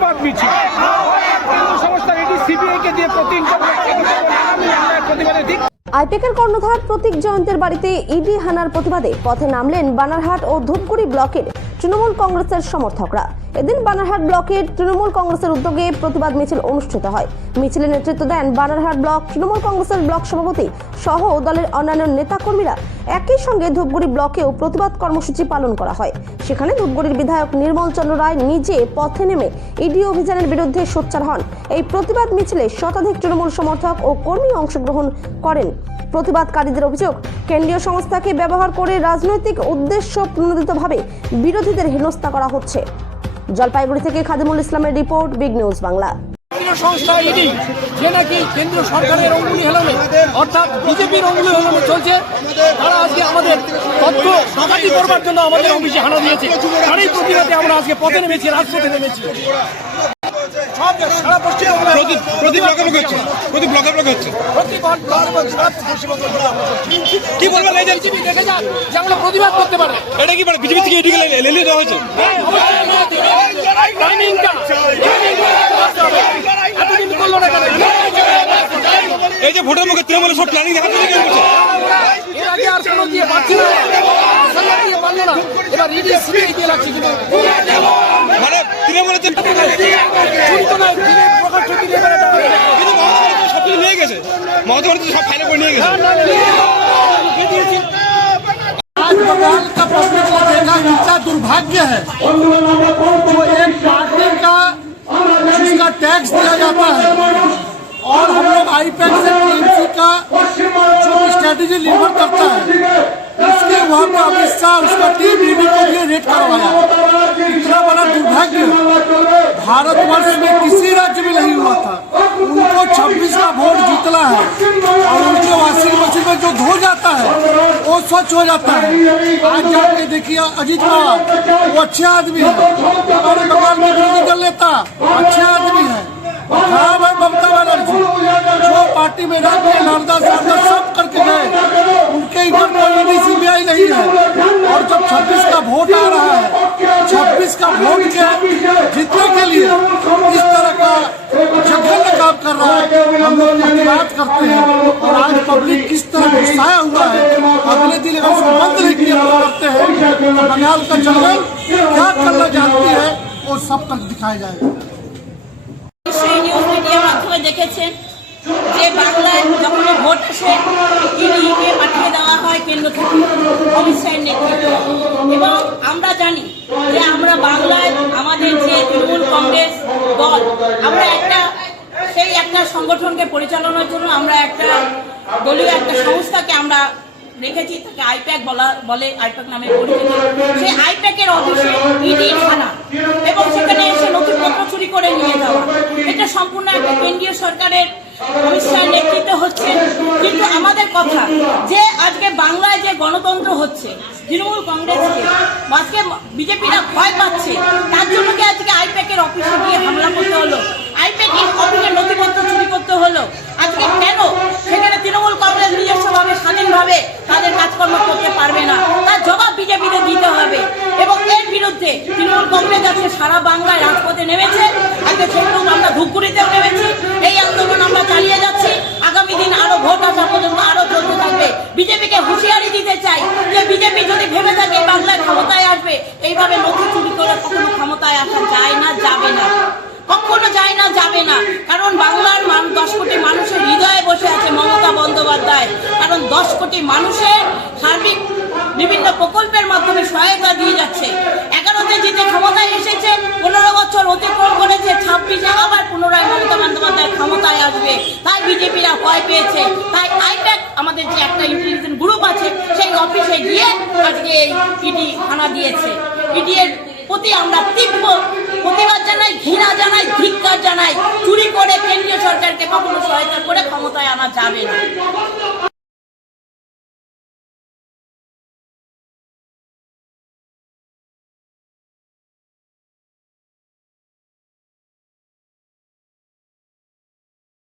প্রতিবাদ মিছিল সংস্থা এটি সিবিআইকে দিয়ে প্রতিবাদের দিক। আইপ্যাকের কর্ণধার প্রতীক জয়ন্তের বাড়িতে ইডি হানার প্রতিবাদে পথে নামলেন বানারহাট ও ধূপগুড়ি ব্লকের তৃণমূল কংগ্রেসের সমর্থকরা। এদিন বানারহাট ব্লকের তৃণমূল কংগ্রেসের উদ্যোগে প্রতিবাদ মিছিল অনুষ্ঠিত হয়। মিছিলে নেতৃত্ব দেন বানারহাট ব্লক তৃণমূল কংগ্রেসের ব্লক সভাপতি সহ দলের অন্যান্য নেতাকর্মীরা। একই সঙ্গে ধূপগুড়ি ব্লকেও প্রতিবাদ কর্মসূচি পালন করা হয়। সেখানে ধূপগুড়ির বিধায়ক নির্মল চন্দ্র রায় নিজে পথে নেমে ইডি অভিযানের বিরুদ্ধে সোচ্চার হন। এই প্রতিবাদ মিছিলে শতাধিক তৃণমূল সমর্থক ও কর্মী অংশগ্রহণ করেন। প্রতিবাদকারীদের অভিযোগ, কেন্দ্রীয় সংস্থাকে ব্যবহার করে রাজনৈতিক উদ্দেশ্য প্রণোদিতভাবে বিরোধীদের হেনস্থা করা হচ্ছে। জলপাইগুড়ি থেকে খাদিমুল ইসলামের রিপোর্ট, বিগ নিউজ বাংলা। কেন্দ্রীয় সংস্থা ইডি যে নাকি কেন্দ্রীয় সরকারের অঙ্গুলি হেলানো অর্থাৎ বিজেপির অঙ্গুলি হেলানো চলছে, তারা আজকে আমাদের তথ্য ডাকাতি করবার জন্য আমাদের অফিসে হানা দিয়েছে। তারই প্রতিবাদে আমরা আজকে পথে নেমেছি, রাজপথে নেমেছি। প্রতিবাদ করতে পারে এটা কি বিজেপি থেকে লেলিয়ে দেওয়া হয়েছে? এই যে ভোটের মুখে তৃণমূলের সব প্ল্যানিং দেখা যাচ্ছে। এর আগে আর কোনো দিয়ে পাচ্ছি না, পারলো না, এবার ইডি সিবিআই দিয়ে লাগছে। মানে তৃণমূলের যে সব কিছু নিয়ে গেছে, মমতা ব্যানার্জি সব ফাইলে করে নিয়ে গেছে। दुर्भाग्य है तो एक पार्टी का जिसका टैक्स दिया जाता है और हम लोग आईपैक से टीएमसी का जो स्ट्रेटेजी निर्भर करता है उसके वहाँ पर अमित शाह उसका टीम ईडी को लिए रेड करवाया। इतना बड़ा दुर्भाग्य भारतवर्ष में किसी राज्य में नहीं हुआ था। उनको 26 का वोट जीतना है और उनके वॉशिंग मशीन में जो धो जाता है वो स्वच्छ हो जाता है। आज जाके देखिए अजीत पवार वो अच्छे आदमी है, हमारे बगल में भी कर लेता अच्छे आदमी है। खराब है ममता बनर्जी जो पार्टी में रहते नारदा सारदा सब करके गए, उनके इधर कोई सीबीआई नहीं है। और जब 26 का वोट आ रहा है, 26 का वोट के जीतने के लिए इस तरह का जघन्य काम कर रहा है, हम लोग प्रतिवाद करते हैं। और आज पब्लिक किस तरह गुस्साया हुआ है, अगले दिन अगर उसको बंद नहीं किया करते हैं बंगाल का जंगल क्या करना चाहती है वो सब तक दिखाया जाएगा। নিউজ মিডিয়ার মাধ্যমে দেখেছেন যে বাংলায় যখন ভোট আসে ইডিকে পাঠিয়ে দেওয়া হয় কেন্দ্র থেকে অমিত শাহের নেতৃত্বে। এবং আমরা জানি যে আমরা বাংলায় আমাদের যে তৃণমূল কংগ্রেস দল, আমরা সেই একটা সংগঠনকে পরিচালনার জন্য আমরা একটা দলীয় একটা সংস্থাকে আমরা রেখেছি, তাকে আইপ্যাক বলে, আইপ্যাক নামে পরিচিত। সেই আইপ্যাকের অফিসে ইডি থানা এবং সেখানে এসে নথিপত্র চুরি করে নিয়ে যাওয়া, এটা সম্পূর্ণ একটা কেন্দ্রীয় সরকারের অমিত শাহের নেতৃত্বে হচ্ছে। কিন্তু আমাদের কথা যে আজকে বাংলায় যে গণতন্ত্র হচ্ছে, তৃণমূল কংগ্রেসকে আজকে বিজেপিরা ভয় পাচ্ছে, তার জন্য কি আজকে আইপ্যাকের অফিসে গিয়ে হামলা করতে হলো, আইপ্যাকের অফিসের নথিপত্র চুরি করতে হলো? আজকে কেন সেখানে তৃণমূল কংগ্রেস নিজস্বভাবে স্বাধীনভাবে তাদের কাজকর্ম করতে পারবে না? তার জবাব বিজেপিতে দিতে হবে। এবং এর বিরুদ্ধে তৃণমূল কংগ্রেস আজকে সারা বাংলায় রাজপথে নেমেছে। আজকে সেরকম আমরা ধূপগুড়িতেও নেমেছি। এই আন্দোলন আমরা চালিয়ে যাচ্ছি। আগামী দিন আরো ভোট আসা পর্যন্ত আরো চলতে থাকবে। বিজেপিকে হুঁশিয়ারি দিতে চাই যে বিজেপি যদি ভেবে থাকে বাংলায় ক্ষমতায় আসবে, এইভাবে নথি চুরি করে কখনো ক্ষমতায় আসা যায় না, যাবে না, কখনো যায় না, যাবে না। কারণ বাংলার 10 কোটি মানুষের হৃদয়ে বসে আছে মমতা বন্দ্যোপাধ্যায়। কারণ 10 কোটি মানুষের সার্বিক বিভিন্ন প্রকল্পের মাধ্যমে সহায়তা দিয়ে যাচ্ছে। 11তে জিতে ক্ষমতায় এসেছে, 15 বছর অতিক্রম করেছে, 26-এ আবার পুনরায় মমতা বন্দ্যোপাধ্যায় ক্ষমতায় আসবে। তাই বিজেপিরা ভয় পেয়েছে। তাই আইপ্যাক আমাদের যে একটা ইন্টেলিজেন্স গ্রুপ আছে সেই অফিসে গিয়ে আজকে এই ইডি হানা দিয়েছে। ইডি এর প্রতি আমরা তীব্র প্রতিবাদ জানাই, ঘৃণা জানাই, ধিক্কার জানাই। চুরি করে কেন্দ্রীয় সরকারকে কখনো সহায়তা করে ক্ষমতায় আনা যাবে না।